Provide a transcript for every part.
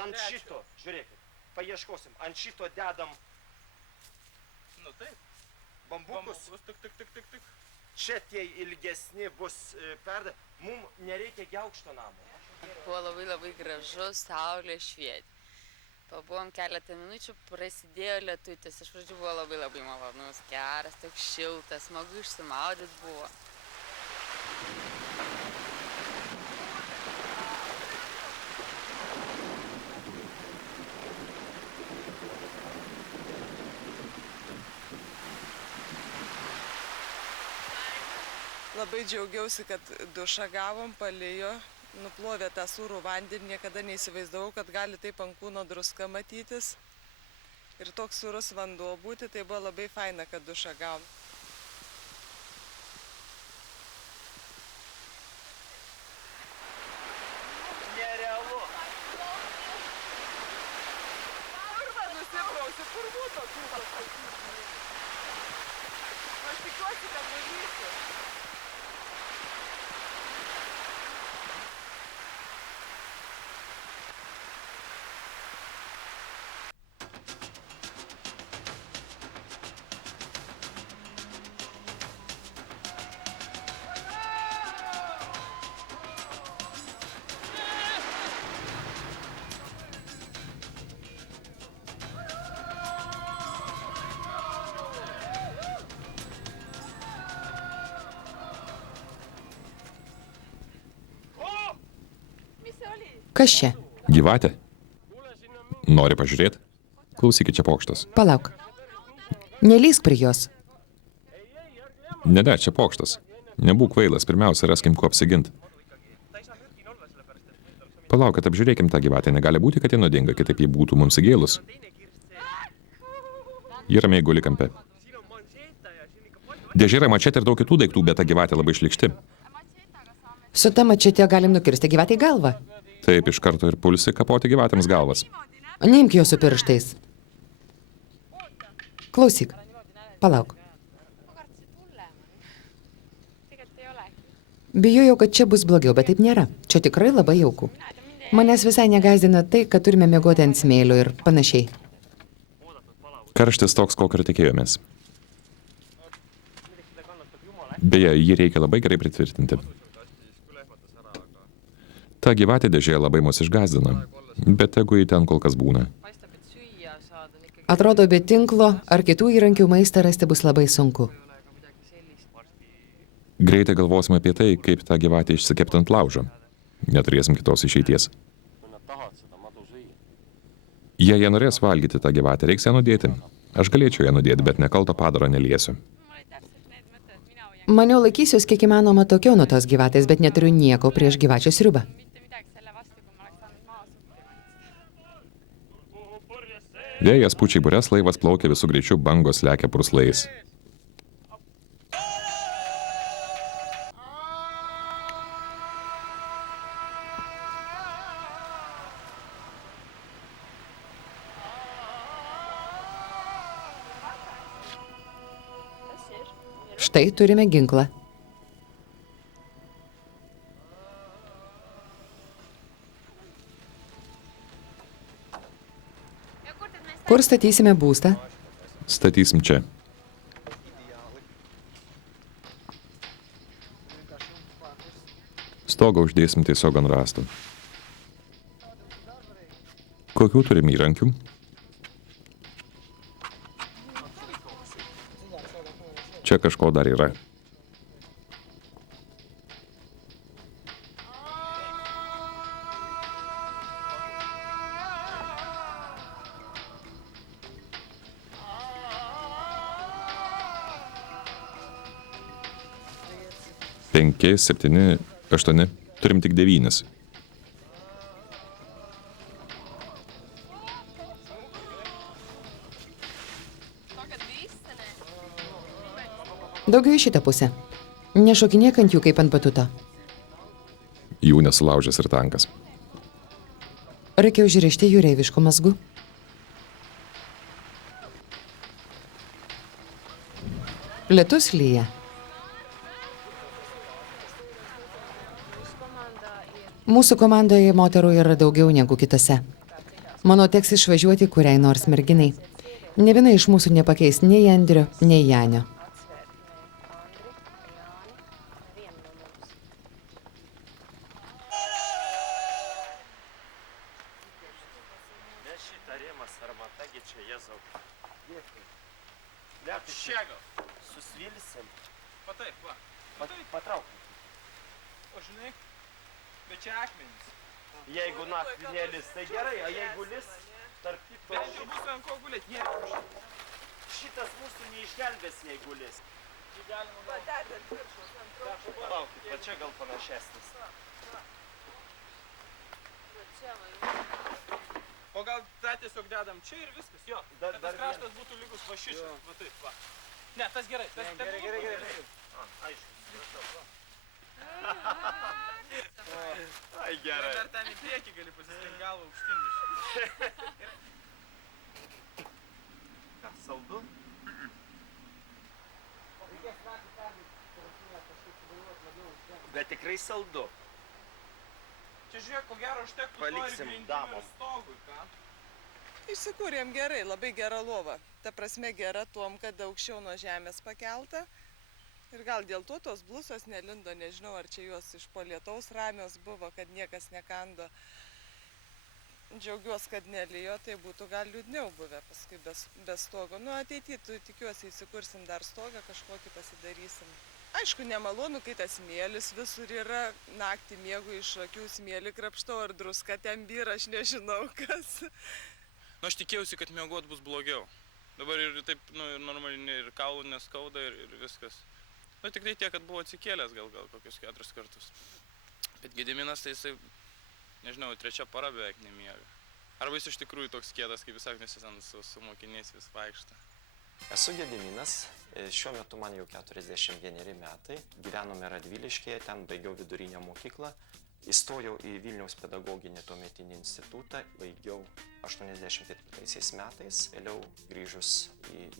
ant šito, žiūrėkit, paieškosim, ant šito dedam bambukus. Čia tie ilgesni bus perda. Mums nereikia aukšto namo. Buvo labai gražu, saulė švietė. Pabuvom keletą minučių, prasidėjo lietutis. Iš pradžių buvo labai malonus, geras, toks šiltas, smagu išsimaudyti buvo. Labai džiaugiausi, kad dušą gavom, palijo, nuplovė tą sūrų vandenį, niekada neįsivaizdavau, kad gali taip ant kūno druska matytis. Ir toks sūrus vanduo būti, tai buvo labai faina, kad dušą gavom. Nerealu. Kurva nusiprausi, kur būtų tokių pasakyti. Aš tikiuosi, kad valysiu. Kas čia? Gyvatė. Nori pažiūrėti? Klausykit, čia pokštas. Palauk. Nelįsk prie jos. Ne, čia pokštas. Nebūk kvailas, pirmiausia, raskim, kuo apsiginti. Palaukit, apžiūrėkim tą gyvatę. Negali būti, kad ji nuodinga, kitaip ji būtų mums įgėlus. Ji ramiai guli kampe. Dėžė yra mačetė ir daug kitų daiktų, bet ta gyvatė labai šlykšti. Su ta mačete galim nukirsti gyvatę į galvą. Taip iš karto ir pulsi kapoti gyvatėms galvas. Neimk jo su pirštais. Klausyk. Palauk. Bijojau, kad čia bus blogiau, bet taip nėra. Čia tikrai labai jauku. Manęs visai negazdina tai, kad turime miegoti ant smėlio ir panašiai. Karštis toks, kokio ir tikėjomės. Beje, jį reikia labai gerai pritvirtinti. Ta gyvatė dėžė labai mus išgazdino, bet tegu jį ten kol kas būna. Atrodo, be tinklo ar kitų įrankių maistą rasti bus labai sunku. Greitai galvosime apie tai, kaip tą gyvatę išsikepti ant laužo. Neturėsim kitos išeities. Jei jie norės valgyti tą gyvatę, reiks ją nudėti. Aš galėčiau ją nudėti, bet nekalto padaro neliesiu. Maniau laikysiuos kiek įmanoma tokiau nuo tos gyvatės, bet neturiu nieko prieš gyvačių sriubą. Vėjas pučia į bures, laivas plaukia visų greičių, bangos lekia purslais. Štai turime ginklą. Kur statysime būstą? Statysim čia. Stogą uždėsim tiesiog ant rąstų. Kokių turim įrankių? Čia kažko dar yra. Penki, 7, 8, turim tik 9. Daugiau į šitą pusę. Nešokinėk ant jų kaip ant batuto. Jų nesulaužęs ir tankas. Reikia užrišti jūreiviškų mazgų. Lietus lyja. Mūsų komandoje moterų yra daugiau negu kitose. Manau, teks išvažiuoti kuriai nors merginai. Ne viena iš mūsų nepakeis nei Andrio, nei Janio. Mes šitą rėmas armata, gi čia Jėzau. Dėkui. Čia gal. Susvilsim. Va taip, va. Patraukim. O žinai, bet čia akmenys. Jeigu naktinė lis, tai gerai, o jeigu lis, tarp kitko, Bet čia bus ant ko gulėt, nėra. šitas mūsų neišgelbės, jeigu lis. Čia galima gal. Palaukit, va čia gal panašesnis. O gal tą tiesiog dedam čia ir viskas, jo. Dar- Kad dar tas kraštas būtų lygus va šičia, va taip, va. Ne, tas gerai, tas Gerai. Aišku, supratau. Ai, gerai. Dar ten į priekį gali pasislinkt galvą aukštyn. Ką, saldu? Bet tikrai saldu. Čia žiūrėk, ko gero užtektų to ir Paliksim grindinių damom. ir stogui, ką? Įsikūrėm gerai, labai gera lova. Ta prasme gera tuom, kad aukščiau nuo žemės pakelta. Ir gal dėl to tos blusos nelindo, nežinau, ar čia jos iš po lietaus ramios buvo, kad niekas nekando. Džiaugiuosi, kad nelijo, tai būtų gal liūdniau buvę paskui be stogo. Nu, ateity, tikiuosi, įsikursim dar stogą, kažkokį pasidarysim. Aišku, nemalonu, kai tas smėlis visur yra, naktį miegu iš akių smėlį krapštau, ar druska ten byra, aš nežinau kas. Nu, aš tikėjausi, kad miegot bus blogiau. Dabar ir taip, nu, ir normaliai ir kaulų neskauda ir viskas. Nu, tik tai tiek, kad buvo atsikėlęs gal kokius 4 kartus. Bet Gediminas, tai jisai, nežinau, 3 para beveik nemiega. Arba jis iš tikrųjų toks kietas, kaip visai, nes jis ten su mokiniais vis vaikšta. Esu Gediminas, šiuo metu man jau 41 metai, gyvenome Radviliškėje, ten baigiau vidurinę mokyklą, įstojau į Vilniaus pedagoginį tuometinį institutą, baigiau 84 metais, vėliau grįžus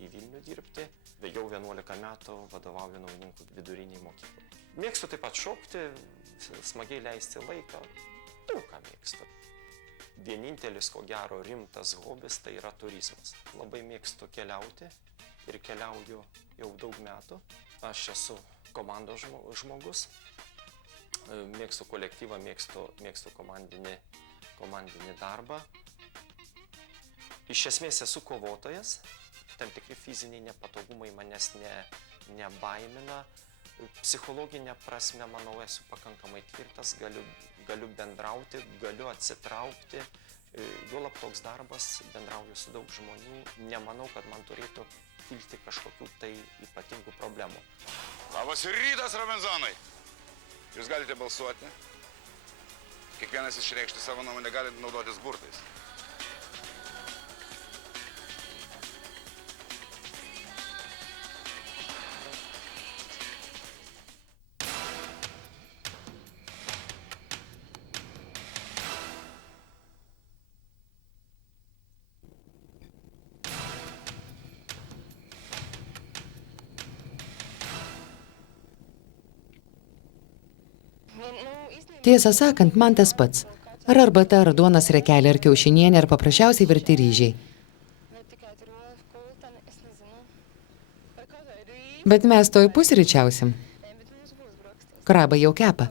į Vilnių dirbti, baigiau 11 metų, vadovauju naujininkų viduriniai mokyklai. Mėgstu taip pat šokti, smagiai leisti laiką, daug ką mėgstu. Vienintelis, ko gero, rimtas hobis tai yra turizmas. Labai mėgstu keliauti ir keliauju jau daug metų. Aš esu komandos žmogus, mėgstu kolektyvą, mėgstu komandinį darbą. Iš esmės esu kovotojas, tam tikri fiziniai nepatogumai manęs nebaimina. Psichologinė prasme, manau, esu pakankamai tvirtas, galiu bendrauti, galiu atsitraukti. Juolab toks darbas, bendrauju su daug žmonių, nemanau, kad man turėtų kilti kažkokių tai ypatingų problemų. Labas rytas, Robinzonai! Jūs galite balsuoti. Kiekvienas išreikšti savo nuomonę, galite naudotis burtais. Tiesą sakant, man tas pats. Ar arbata, ar duonas rekelė, ar kiaušinienė, ar paprasčiausiai virti ryžiai. Bet mes toj pusryčiausim. Krabą jau kepa.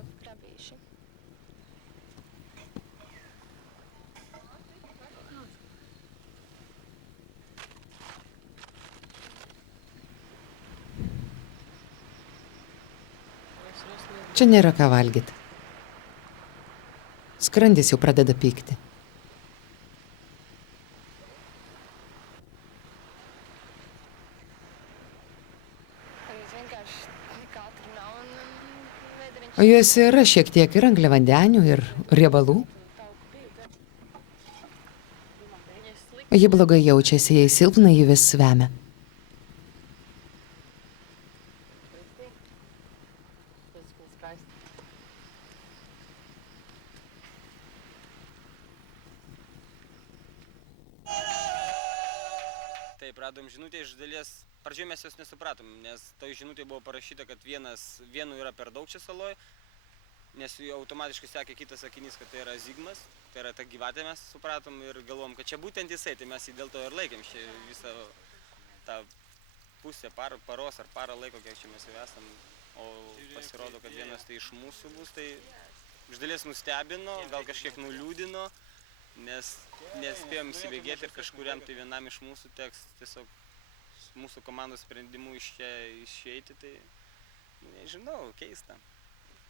Čia nėra ką valgyti. Skrandis jau pradeda pykti. O juose yra šiek tiek ir angliavandenių, ir riebalų. Ji blogai jaučiasi, jei silpna, ji vis svemia. Taip, radom žinutę iš dalies, pradžioje mes jos nesupratom, nes toj žinutė buvo parašyta, kad vienu yra per daug čia saloj, nes automatiškai sekė kitas sakinys, kad tai yra Zigmas. tai yra ta gyvatė mes supratom ir galvom, kad čia būtent jisai, tai mes jį dėl to ir laikėm čia visą tą pusę paros ar parą laiko, kiek čia mes jau esam, o pasirodo, kad vienas tai iš mūsų bus, tai iš dalies nustebino, gal kažkiek nuliūdino, nes nespėjom įsibėgėti ir kažkuriam tai vienam iš mūsų teks tiesiog mūsų komandos sprendimu iš čia išeiti, tai nežinau, keista.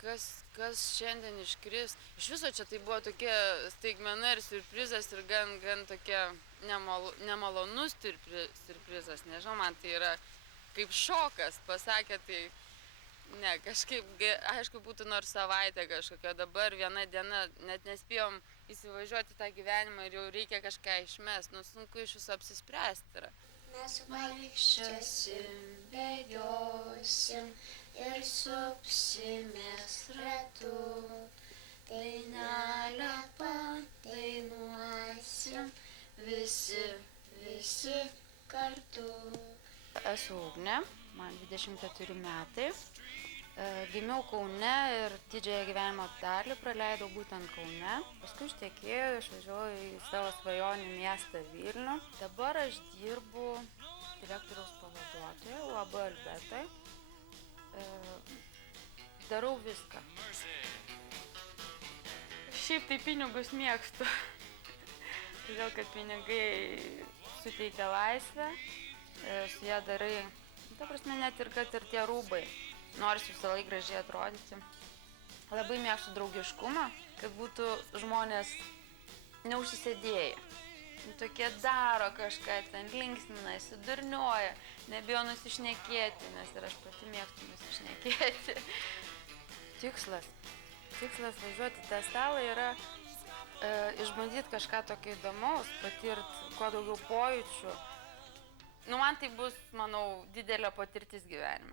Kas šiandien iškris? Iš viso čia tai buvo tokia staigmena ir siurprizas ir gan tokia nemalonus siurprizas. Nežinau, man tai yra kaip šokas, pasakė, tai ne, kažkaip, aišku, būtų nors savaitė kažkokia, dabar viena diena, net nespėjom įsivažiuoti tą gyvenimą ir jau reikia kažką išmest, sunku iš viso apsispręsti yra. Mes vaikščiosim, bėgiosim ir supsimės ratu. Dainelę padainuosim visi kartu. Esu Ugnė, man 24 metai. Gimiau Kaune ir didžiąją gyvenimo dalį praleidau būtent Kaune. Paskui ištekėjau, išvažiavau į savo svajonių miestą Vilnių. Dabar aš dirbu direktoriaus pavaduotoja UAB Albetai. Darau viską. Šiaip tai pinigus mėgstu. Todėl, kad pinigai suteikia laisvę. Su ją darai, ta prasme, net ir kad ir tie rūbai. Nors visą laiką gražiai atrodyti. Labai mėgstu draugiškumą, kad būtų žmonės neužsisėdėję. Tokie daro kažką, ten linksminasi, durnioja, nebijo nusišnekėti, nes ir aš pati mėgstu nusišnekėti. Tikslas važiuoti tą stalą yra išbandyti kažką tokio įdomaus, patirti kuo daugiau pojūčių. Man tai bus, manau, didelė patirtis gyvenime.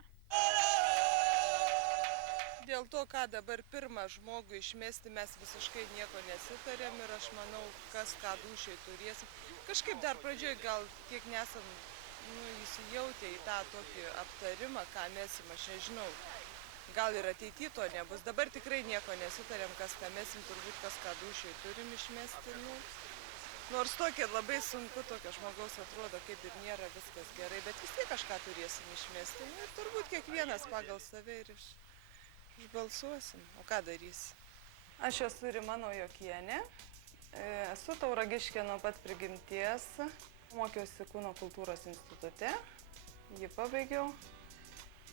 Dėl to, ką dabar pirmą žmogų išmesti, mes visiškai nieko nesitarėm ir aš manau, kas ką dūšiai turėsim. Kažkaip dar pradžioj gal tiek nesam įsijautę į tą tokį aptarimą, ką mesim, aš nežinau. Gal ir ateityje to nebus. Dabar tikrai nieko nesitarėm, kas ką mesim, turbūt kas ką dūšiai turim išmesti. Nors tokia labai sunku, tokio žmogaus atrodo, kaip ir nėra viskas gerai, bet vis tiek kažką turėsim išmesti. Ir turbūt kiekvienas pagal save ir išbalsuosim. O ką darysi? Aš esu Rima Naujokienė, esu Tauragiškė nuo pat prigimties, mokiausi Kūno kultūros institute, jį pabaigiau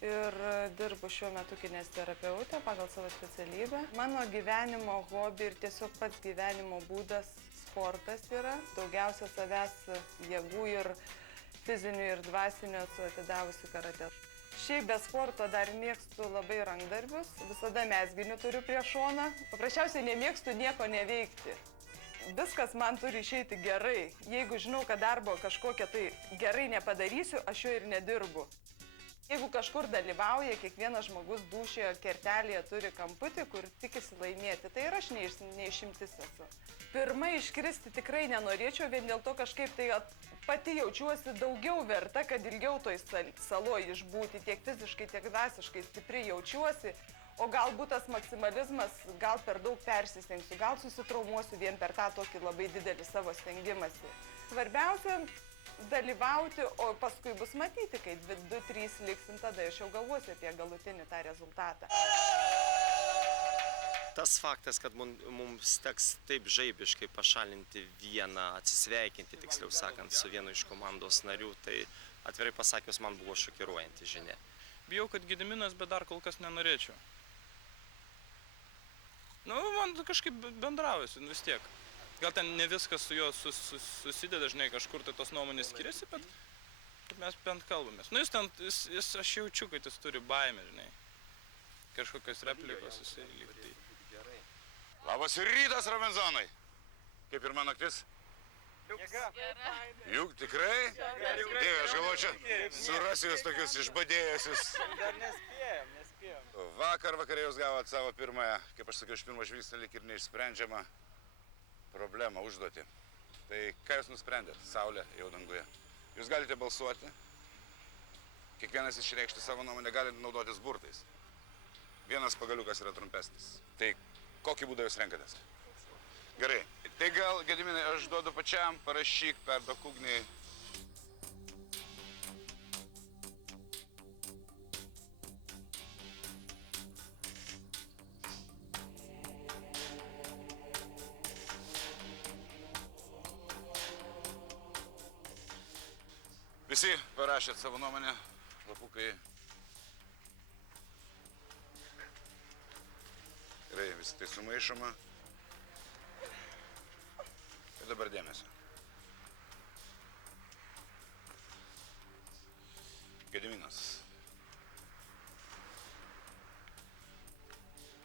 ir dirbu šiuo metu kineziterapeutė pagal savo specialybę. Mano gyvenimo hobi ir tiesiog pats gyvenimo būdas sportas yra, daugiausia savęs jėgų ir fizinių ir dvasinių esu atidavusi karate. Šiaip be sporto dar mėgstu labai rankdarbius, visada mezginių turiu prie šoną. Paprasčiausiai nemėgstu nieko neveikti. Viskas man turi išeiti gerai. Jeigu žinau, kad darbo kažkokią tai gerai nepadarysiu, aš jo ir nedirbu. Jeigu kažkur dalyvauja, kiekvienas žmogus dūšioje kertelėje turi kamputį, kur tikisi laimėti, tai ir aš neišimtis esu. Pirmai iškristi tikrai nenorėčiau, vien dėl to kažkaip tai pati jaučiuosi daugiau verta, kad ilgiau toj saloje išbūti, tiek fiziškai, tiek dvasiškai stipri jaučiuosi, o galbūt tas maksimalizmas, gal per daug persistengsiu, gal susitraumuosiu vien per tą tokį labai didelį savo stengimąsi. Svarbiausia dalyvauti, o paskui bus matyti, kai 2-3 liksim, tada aš jau galvosiu apie galutinį tą rezultatą. Tas faktas, kad mums teks taip žaibiškai pašalinti vieną, atsisveikinti, tiksliau sakant, su vienu iš komandos narių, tai atvirai pasakius, man buvo šokiruojanti žinia. Bijau, kad Gediminas, bet dar kol kas nenorėčiau. Man kažkaip bendraujusi vis tiek. Gal ten ne viskas su juo susideda, žinai, kažkur tai tos nuomonės skiriasi, bet mes bent kalbamės. Aš jaučiu, kad jis turi baimę, žinai. Kažkokios replikos jisai lygtai. Labas rytas, Robinzonai. Kaip ir mano naktis? Juk tikrai? Dieve, aš galvoju, čia surasiu jūs tokius išbadėjusius. Dar nespėjom. Vakarė jūs gavot savo pirmąją, kaip aš sakiau, iš pirmo žvilgsnio lyg ir neišsprendžiamą problemą, užduotį. Tai ką jūs nusprendėt? Saulė jau danguje. Jūs galite balsuoti, kiekvienas išreikšti savo nuomonę, galite naudotis burtais. Vienas pagaliukas yra trumpesnis. Tai kokį būdą jūs renkatės? Gerai. Tai gal, Gediminai, aš duodu pačiam, parašyk, perduok ugniai. Visi parašėt savo nuomonę, lapukai. Gerai, visi tai sumaišoma. Ir dabar dėmesio. Gediminas.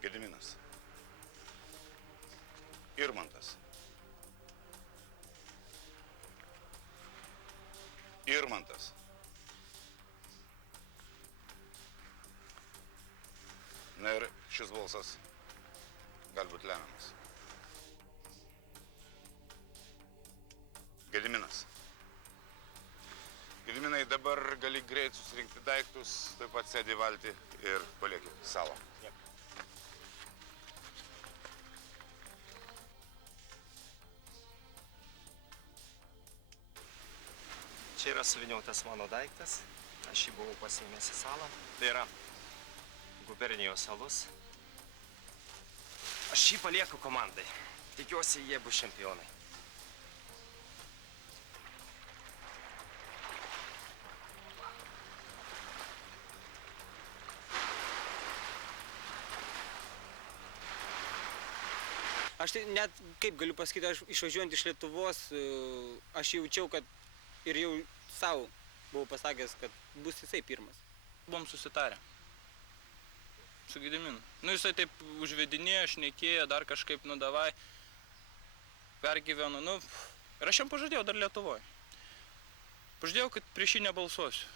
Gediminas. Irmantas. Irmantas. Na ir šis balsas gali būti lemiamas. Gediminas. Gediminai, dabar gali greit susirinkti daiktus, taip pat sėdi į valtį ir palieki salą. Čia yra suviniotas mano daiktas, aš jį buvau pasiėmęs į salą. Tai yra gubernijos alus. Aš jį palieku komandai. Tikiuosi, jie bus čempionai. Aš tai net, kaip galiu pasakyti, aš išvažiuojant iš Lietuvos, aš jaučiau, kad ir jau savo buvau pasakęs, kad bus jisai pirmas. Buvom susitarę su Gediminu. Nu, jisai taip užvedinėjo, šnekėjo, dar kažkaip, nu, davai, pergyveno, nu, ir aš jam pažadėjau dar Lietuvoje. Pažadėjau, kad prieš jį nebalsuosiu.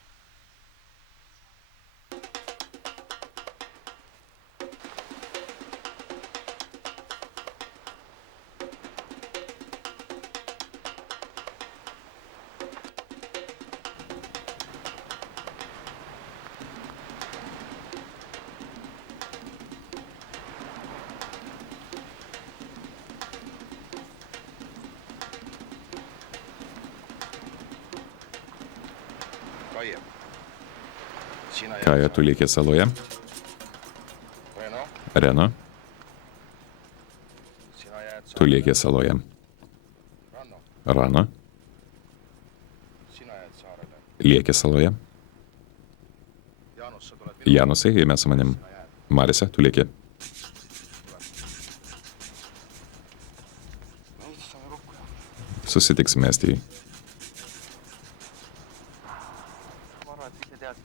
Kaja, tu lieki saloje. Reno. Tu lieki saloje. Rano. Lieki saloje. Janusai, eime su manim. Marise, tu lieki. Susitiksime Estijai.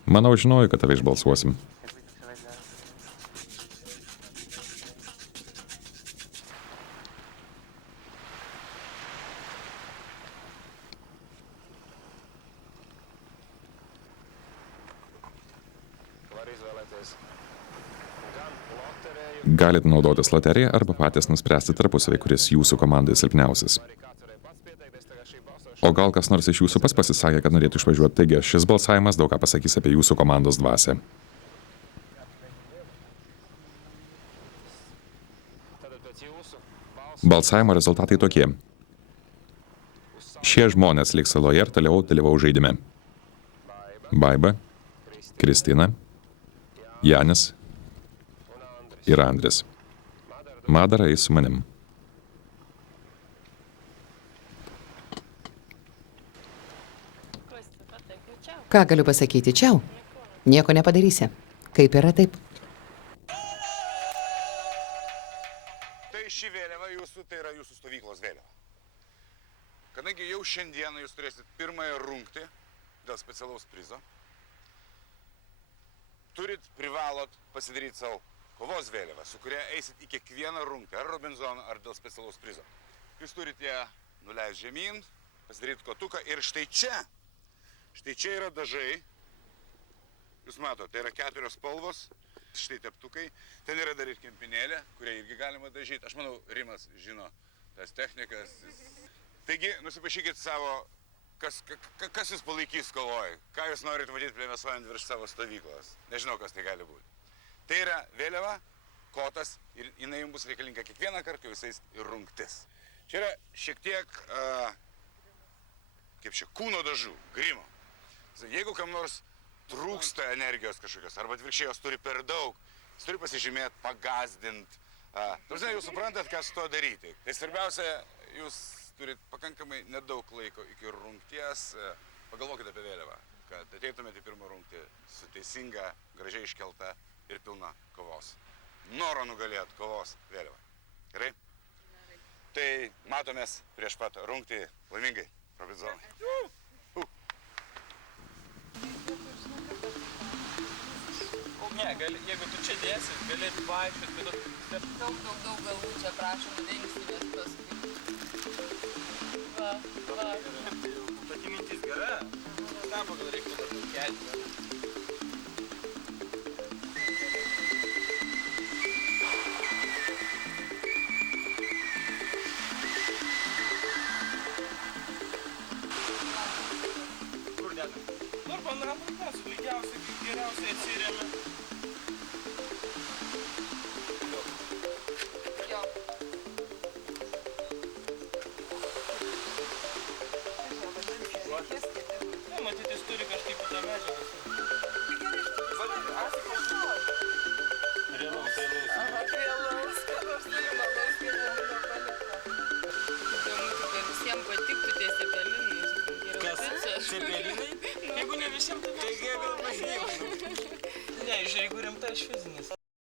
Manau, žinojau, kad tave išbalsuosim. Galit naudotis loteriją arba patys nuspręsti tarpusavį, kuris jūsų komandai silpniausias. O gal kas nors iš jūsų pasisakė, kad norėtų išvažiuoti, taigi šis balsavimas daug ką pasakys apie jūsų komandos dvasią. Balsavimo rezultatai tokie. Šie žmonės liks saloje ir toliau dalyvaus žaidime. Baiba, Kristina, Janis ir Andris. Madara eis su manim. Ką galiu pasakyti? Čiau. Nieko nepadarysi. Kaip yra, taip. Tai ši vėliava jūsų, tai yra jūsų stovyklos vėliava. Kadangi jau šiandieną jūs turėsit pirmąją rungtį dėl specialaus prizo, privalot pasidaryti savo kovos vėliavą, su kuria eisit į kiekvieną rungtį, ar Robinzoną, ar dėl specialaus prizo. Jūs turite ją nuleisti žemyn, pasidaryti kotuką ir štai čia yra dažai. Jūs matote, tai yra 4 spalvos, štai teptukai. Ten yra dar ir kempinėlė, kurią irgi galima dažyti. Aš manau, Rimas žino tas technikas. Taigi, nusipašykit savo, kas jūs palaikys kovoj, ką jūs norit matyti plevėsuojant virš savo stovyklos. Nežinau, kas tai gali būti. Tai yra vėliava, kotas ir jinai jums bus reikalinga kiekvieną kartą, kai jūs eis į rungtis. Čia yra šiek tiek, kaip čia, kūno dažų, grimo. Jeigu kam nors trūksta energijos kažkokios, arba atvirkščiai jos turi per daug, jis turi pasižymėti, pagazdinti. Tarsi jūs suprantat, ką su to daryti. Tai svarbiausia, jūs turit pakankamai nedaug laiko iki rungties. Pagalvokite apie vėliavą, kad ateitumėte į pirmą rungtį su teisinga, gražiai iškelta ir pilna kovos. Noro nugalėti kovos vėliavą. Gerai? Tai matomės prieš pat rungtį laimingai. Robinzonai. Ne, jeigu tu čia dėsi, gali vaikščioti, bet... Daug galvų čia prašom dengsimės paskui. Va. Pati mintis gera. Ką pagal reiktų dar kelti? Kur dedam? Nors banalų mes lygiausiai, geriausiai atsirėmė. Jo. Ne, matyt, jis turi kažkaip į tą medžiagą. Realaus, kad aš tai manau, kad Įdomu, kad visiems patiktų tie cepelinai. Kas? Cepelinai? Jeigu ne visiems, tai gal pasiimsiu. Ne, žiūrėk, jeigu rimtai, aš fizinis.